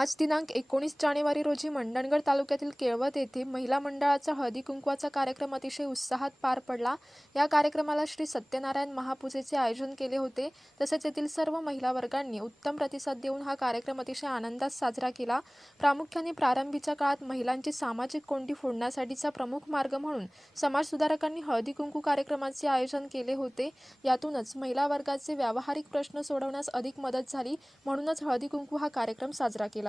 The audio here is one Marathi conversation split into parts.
आज दिनांक एकोणीस जानेवारी रोजी मंडणगड तालुक्यातील केळवत येथे महिला मंडळाचा हळदी कुंकवाचा कार्यक्रम अतिशय उत्साहात पार पडला. या कार्यक्रमाला श्री सत्यनारायण महापूजेचे आयोजन केले होते. तसेच येथील सर्व महिला वर्गांनी उत्तम प्रतिसाद देऊन हा कार्यक्रम अतिशय आनंदात साजरा केला. प्रामुख्याने प्रारंभीच्या काळात महिलांची सामाजिक कोंडी फोडण्यासाठीचा प्रमुख मार्ग म्हणून समाजसुधारकांनी हळदी कुंकू कार्यक्रमाचे आयोजन केले होते. यातूनच महिला वर्गाचे व्यावहारिक प्रश्न सोडवण्यास अधिक मदत झाली. म्हणूनच हळदी कुंकू हा कार्यक्रम साजरा केला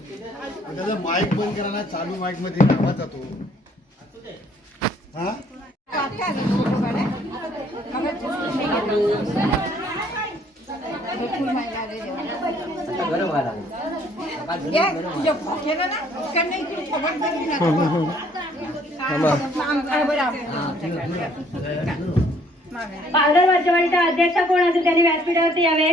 हो. त्याचा माईक बंद करा ना चालू माईकमध्ये आवाज जातो. हा? पालघर वर्षवाडीचा अध्यक्ष कोण असेल त्यांनी व्यासपीठावरती यावे?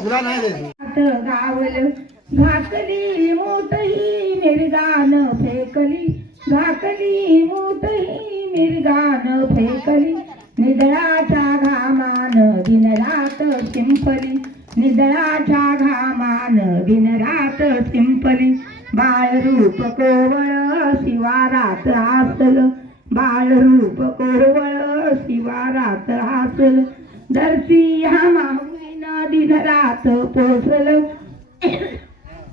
तुला नाही द्यायचं गावल घाकली मोठही मिरगान फेकली. घाकली मोठही मिरगान फेकली. निदळाच्या घामान दिनरात शिंपली. निदळाच्या घामान दिनरात शिंपली. बाळ रूप कोवळ शिवारात हासल. बाळ रूप कोवळ शिवारात हासल. दर्शी हा माऊ दिनरात पोसल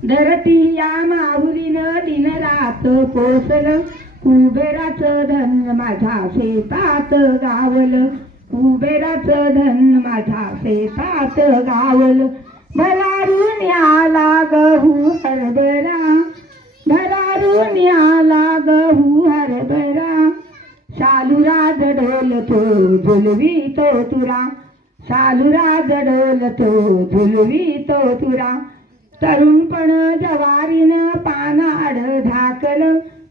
धरती या माहुलीनं दिनरात पोसल कुबेराच धन माझ्या शेतात गावल. कुबेराच धन माझ्या शेतात गावल. भरारून आला गहू हरभरा. भरारून आला गहू हरभरा. शालुराज ढोल तो झुलवी तो तुरा शालुराज डोलतो झुलवितो तुरा. तरुणपण जवारीनं पानाड झाकल.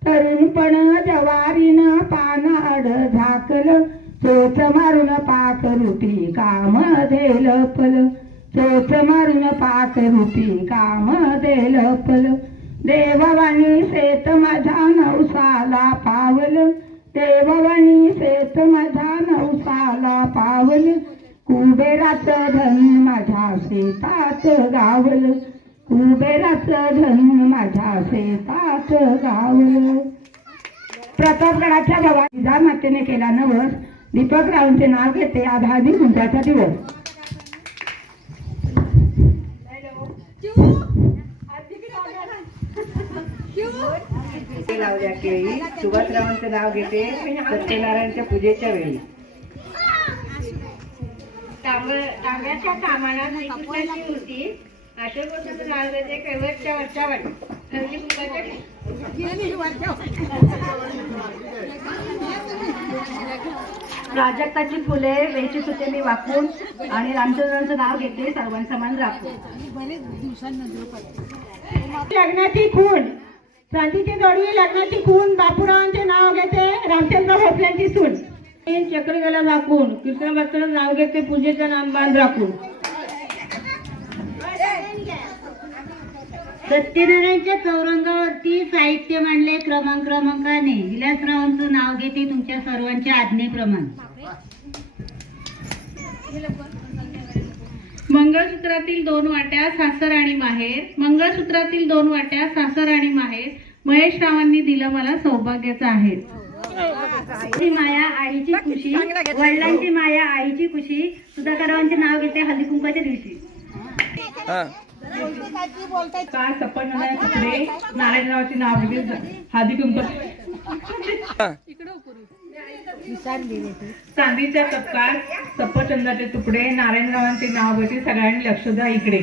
तरुणपण जवारीनं पानाड झाकल. चोच मारून पाक रूपी काम लपल चोच मारून पाक रूपी काम लपल देववाणी शेत माझा नवसाला पावल. देववाणी शेत माझा नवसाला पावल. कुबेराचं धन माझ्या शेतात गावल. कुबेराचं धन माझ्या शेतात गावल. प्रतापगडाच्या भवानी जा मातेने केला नवस दीपक रावचे नाव घेते आज गुंजाचा दिवस. लावल्या केळी. सुभाषरावांचं नाव घेते सत्यनारायणच्या पूजेच्या वेळी. तांब्याच्या कामाला श्रीकृष्णाची मूर्ती अशोक नाव घेते कैवतच्या वर्षावर. प्राजक्ताची फुले वेची सुते मी वाकून आणि रामचंद्रांचं नाव घेते सर्वांसमान राखून. लग्नाची खून. चांदीची जोडवी लग्नाची खून. बापूरावांचे नाव घेते. रामचंद्र भोसल्यांची सून. चक्रगला राखून कृष्ण भक्ताचं नाव घेते पूजेचं नाम मान राखून. सत्यनारायणच्या चौरंगावरती साहित्य मांडले क्रमांक क्रमांकाने. विलासरावांचं नाव घेते तुमच्या सर्वांच्या आज्ञेप्रमाणे. मंगळसूत्रातील दोन वाट्या सासर आणि माहेर. मंगळसूत्रातील दोन वाट्या सासर आणि माहेर. महेश रावांनी दिलं मला सौभाग्याचं आहे. माया आईची खुशी वडिलांची माया आईची खुशी. सुधाकरवांचे नाव घेते कुंकाच्या दिवशी. हा. बोलते काय सप्पन तुकडे नाव घेते हळदी कुंकू. चांदीच्या कप्पात सप्पचंदाचे तुकडे नारायणरावांचे नाव घेते सगळ्यांनी लक्ष द्या इकडे.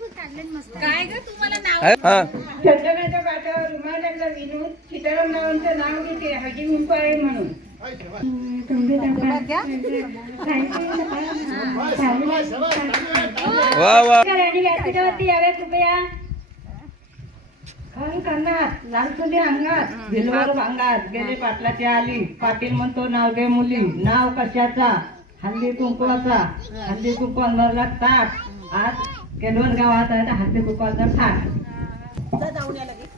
आता दिलं हा हा. चंदनाच्या पाटावर रुमाल टाकला विनोद सीताराम रावांचं नाव घेते हळदी कुंकू आहे म्हणून. कृपया करणार अंगात भांगात गेले पाटलाची आली. पाटील म्हणतो नाव घे मुली. नाव कशाचा? हल्ली कुंकुवाचा. हल्ली कुंकवांवरला ताट. आज केलवन गावात आहे कुंकवाचा थाट.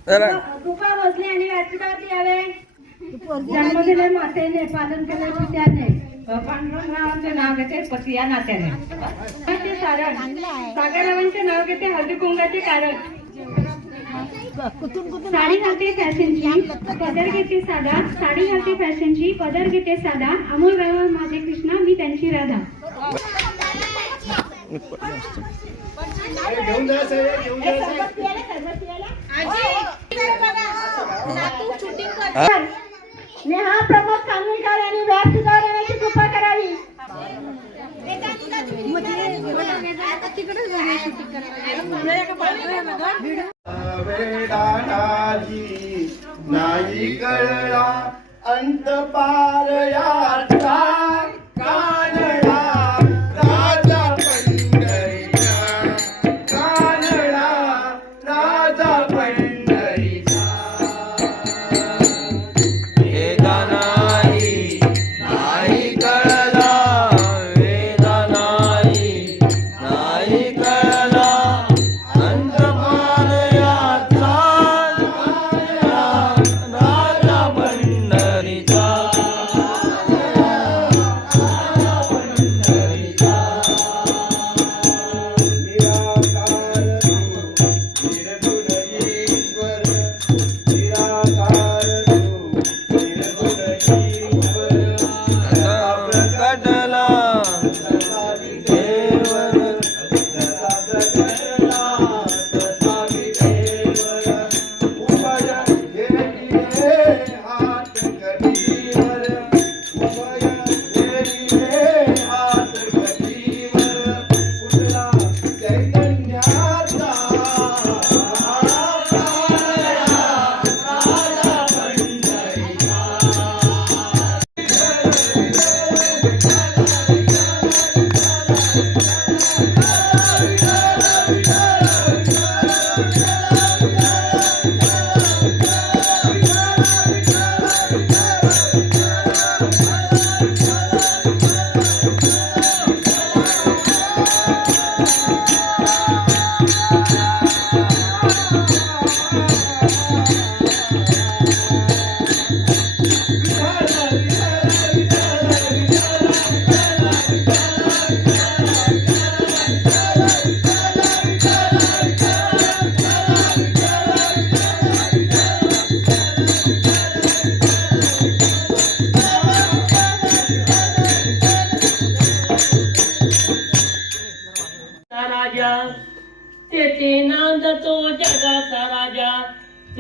चला कृपा बसले आणि व्यासपीठावरती यावे. जन्म दिले मातेने पालन केले पित्याने. पांडुरंगरावांचे नाव घेते पती या नात्याने ते सारण सागररावांचे नाव घेते हळदी कुंकाचे कारण साडी घालते फॅशनची. पदर घेते साधा. साडी घालते फॅशनची. पदर घेते साधा. अमोल राव माझे कृष्णा मी त्यांची राधा. घेऊन जायचं आहे, घेऊन जायचं आहे. नेहा प्रमोद खानविलकर यांनी व्यासपीठावर येण्याची कृपा करावी. वेडाणारी नाही कळला अंत पार याचा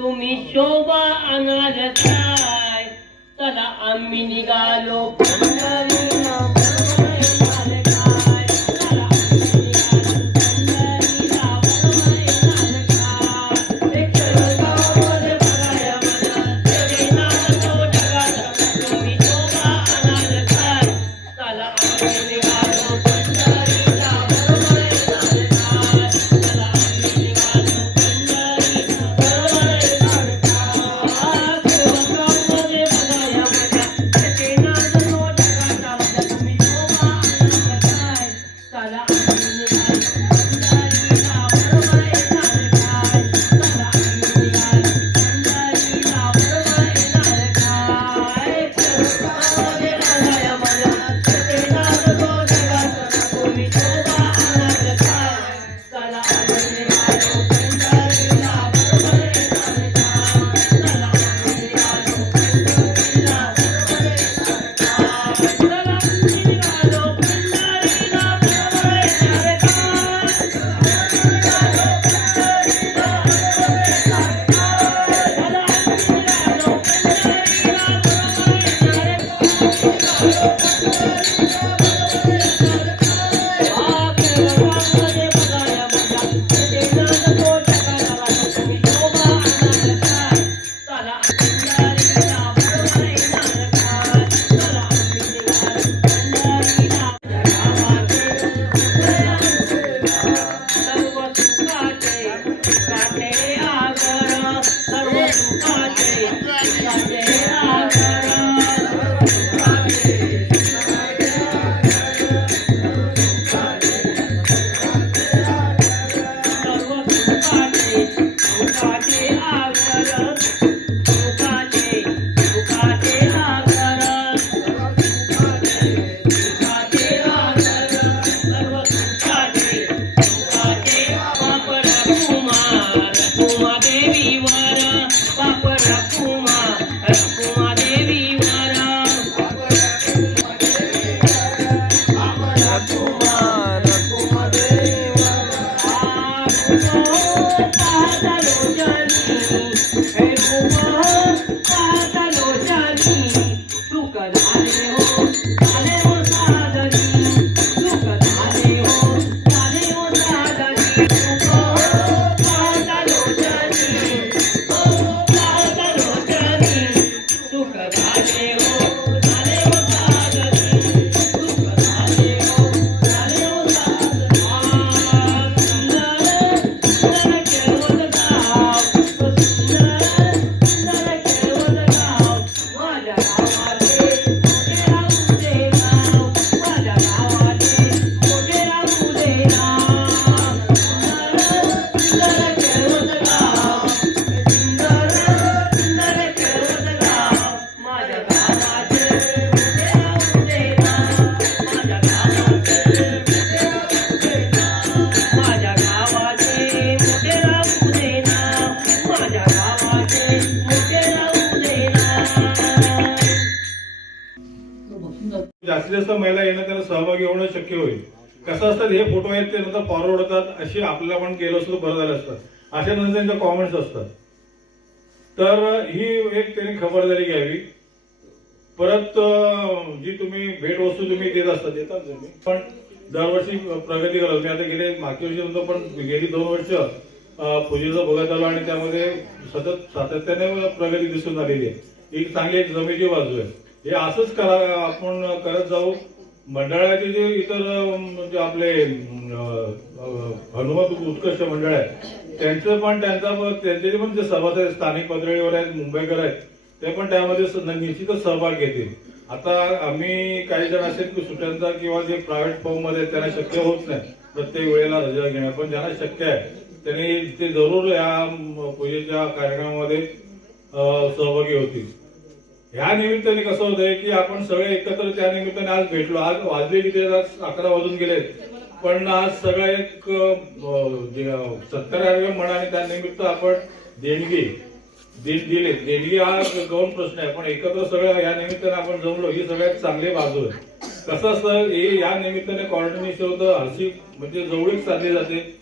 तुम्ही शोभा आणाल काय चला आम्ही निघालो. असतात हे फोटो आहेत ते नंतर फॉरवर्ड होतात. अशी आपल्याला पण केलं असतं बरं झालं असतं. अशा नंतर त्यांच्या कॉमेंट्स असतात. तर ही एक त्यांनी खबरदारी घ्यावी. परत जी तुम्ही भेटवस्तू तुम्ही देत असता देतात तुम्ही. पण दरवर्षी प्रगती करत मी आता गेले मागच्या वर्षी नंतर पण गेली दोन वर्ष पूजेचं बघत आलो आणि त्यामध्ये सतत सातत्याने प्रगती दिसून आलेली आहे. ही चांगली एक जमेची बाजू आहे. हे असंच करा आपण करत जाऊ. मंडळाचे जे इतर म्हणजे आपले हनुमत उत्कृष्ट मंडळ आहे त्यांचं पण त्यांचा त्यांचे जे पण जे सभासद आहेत, स्थानिक पातळीवर आहेत मुंबईकर आहेत ते पण त्यामध्ये निश्चितच सहभाग घेतील. आता आम्ही काही जण असेल की सुट्यांचा किंवा जे प्रायव्हेट फॉर्ममध्ये त्यांना शक्य होत नाही. प्रत्येक वेळेला रजा घेणं पण ज्यांना शक्य आहे त्यांनी ते जरूर या पूजेच्या कार्यक्रमामध्ये सहभागी होतील. ह्या निमित्ताने कसं होतंय की आपण सगळे एकत्र त्या निमित्ताने आज भेटलो. आज वाजले किती आज अकरा वाजून गेलेत पण आज सगळं एक सत्तर जे, म्हणा आणि त्या निमित्त आपण देणगी दि- दिले. देणगी हा दोन प्रश्न आहे. पण एकत्र सगळं या निमित्ताने आपण जमलो. ही सगळ्यात चांगली बाजू आहे. कसं असतं हे या निमित्ताने कॉर्डिनेशन होतं. हरशी म्हणजे जवळीक साधली जाते.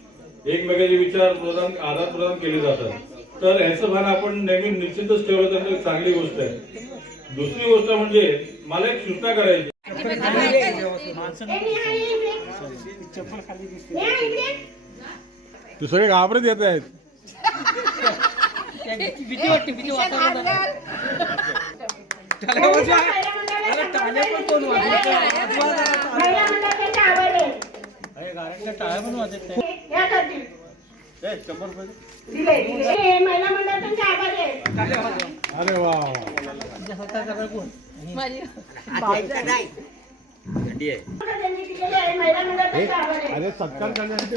एकमेकाचे विचार प्रदान आदान प्रदान केले जातात. तर ह्याचं भान आपण नेहमी निश्चितच ठेवलं तर चांगली गोष्ट आहे. दुसरी गोष्ट म्हणजे मला एक सूचना करायची तू सगळे घाबरत येत आहेत. महिला मंडळाचे आवडले अरे वा. त्यांनी दिलेले आहे महिला मंडळाचे आभार आहे. अरे सत्कार करण्यासाठी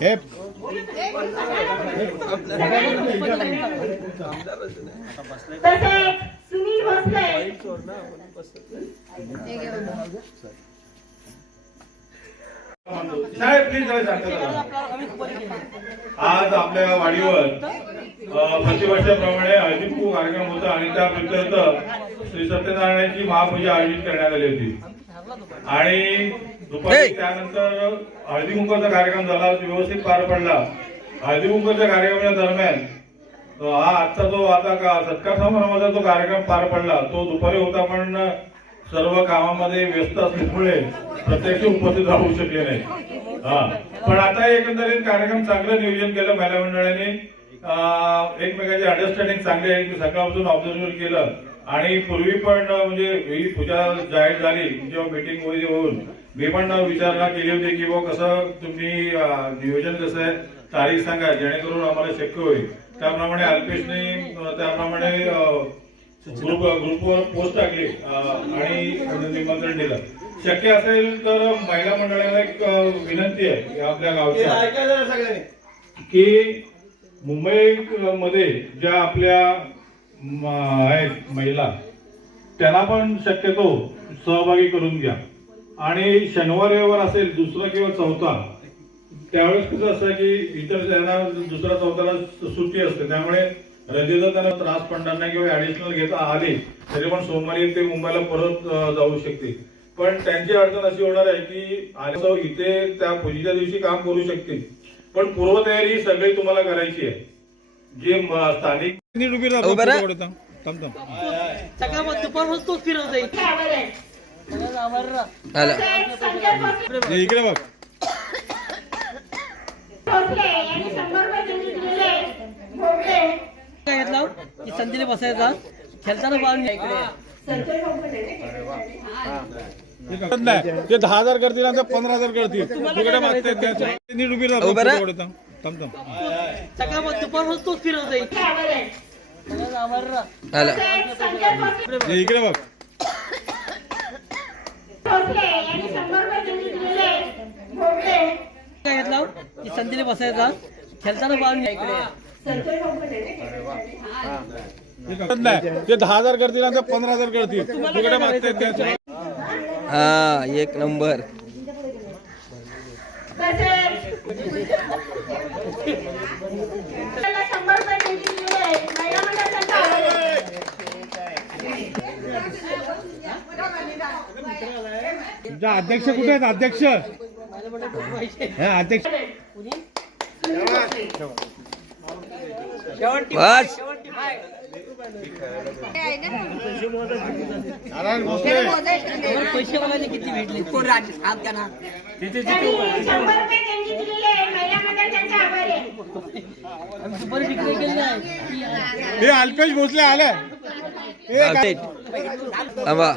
हे तसेच सुनील भोसले साहेब प्लीज आज आपल्या वाडीवर अ, प्रतिवर्षाप्रमाणे अजित कुंकू कार्यक्रम होता आणि त्या प्रित्यर्थ श्री सत्यनारायणाची महापूजा आयोजित करण्यात आली होती. आणि दुपारी त्यानंतर हळदी कुंकूचा कार्यक्रम झाला व्यवस्थित पार पडला. हळदी कुंकूच्या कार्यक्रमाच्या दरम्यान अ, हा आजचा जो आता का सत्कार समारंभाचा जो कार्यक्रम पार पडला तो दुपारी होता पण सर्व कामामध्ये व्यस्त असल्यामुळे प्रत्यक्ष उपस्थित राहू शकले नाही. हा. पण आता एकंदरीत कार्यक्रम चांगलं नियोजन केलं महिला मंडळाने. एकमेकांची अंडरस्टँडिंग चांगली सकाळपासून ऑब्झर्वेशन केलं. आणि पूर्वी पण म्हणजे ही पूजा जाहीर झाली जेव्हा मीटिंग वगैरे होऊन मी पण विचारणा केली होती की बुवा कसं तुम्ही नियोजन कसं आहे तारीख सांगा जेणेकरून आम्हाला शक्य होईल. त्याप्रमाणे अल्पेशने त्याप्रमाणे ग्रुप ग्रुपवर पोस्ट टाकली आणि निमंत्रण दिलं. शक्य असेल तर महिला मंडळाला एक विनंती आहे आपल्या गावच्या. की मुंबई मध्ये ज्या आपल्या आहेत महिला. त्याला पण शक्यतो सहभागी करून घ्या. आणि शनिवार रविवार असेल दुसरा किंवा चौथा त्यावेळेस कसं असतं की इतर त्यांना दुसऱ्या चौथ्याला सुट्टी असते. त्यामुळे रजेचा त्यांना त्रास पडणार नाही किंवा ऍडिशनल घेता आले तरी पण सोमवारी ते मुंबईला परत जाऊ शकते पण त्यांची अडचण अशी होणार आहे की आले इथे त्या पूजेच्या दिवशी काम करू शकतील. पण पूर्वतयारी ही सगळी तुम्हाला करायची आहे. जे स्थानिक उभं राहा. आला. इकडे बघ. भोसले संधीला बसायचा खेळताना पाहून नाही ते दहा हजार करतील आणि ते पंधरा हजार करतील. तिकडे मागते नीट उभी राहा. उभं राहा. थोडं थांब. थांब, थांब. सकाळ दुपार तोच फिरत जाईल आला. हे इकडे बघ. भोसले घेतला संधीला बसायचा. खेळताना पाहून नाही ते दहा हजार करतील पंधरा हजार करतील. हा एक नंबर. शंभर रुपये. तुमचा अध्यक्ष कुठे आहेत? अध्यक्ष? हे अध्यक्ष बस. नारायण भोसले. पैसे बघायचे किती भेटले त्यांनी शंभर रुपये देणगी दिलेले महिला मंडळ त्यांचा आभार आहे. हे अल्पेश भोसले आले थांबा.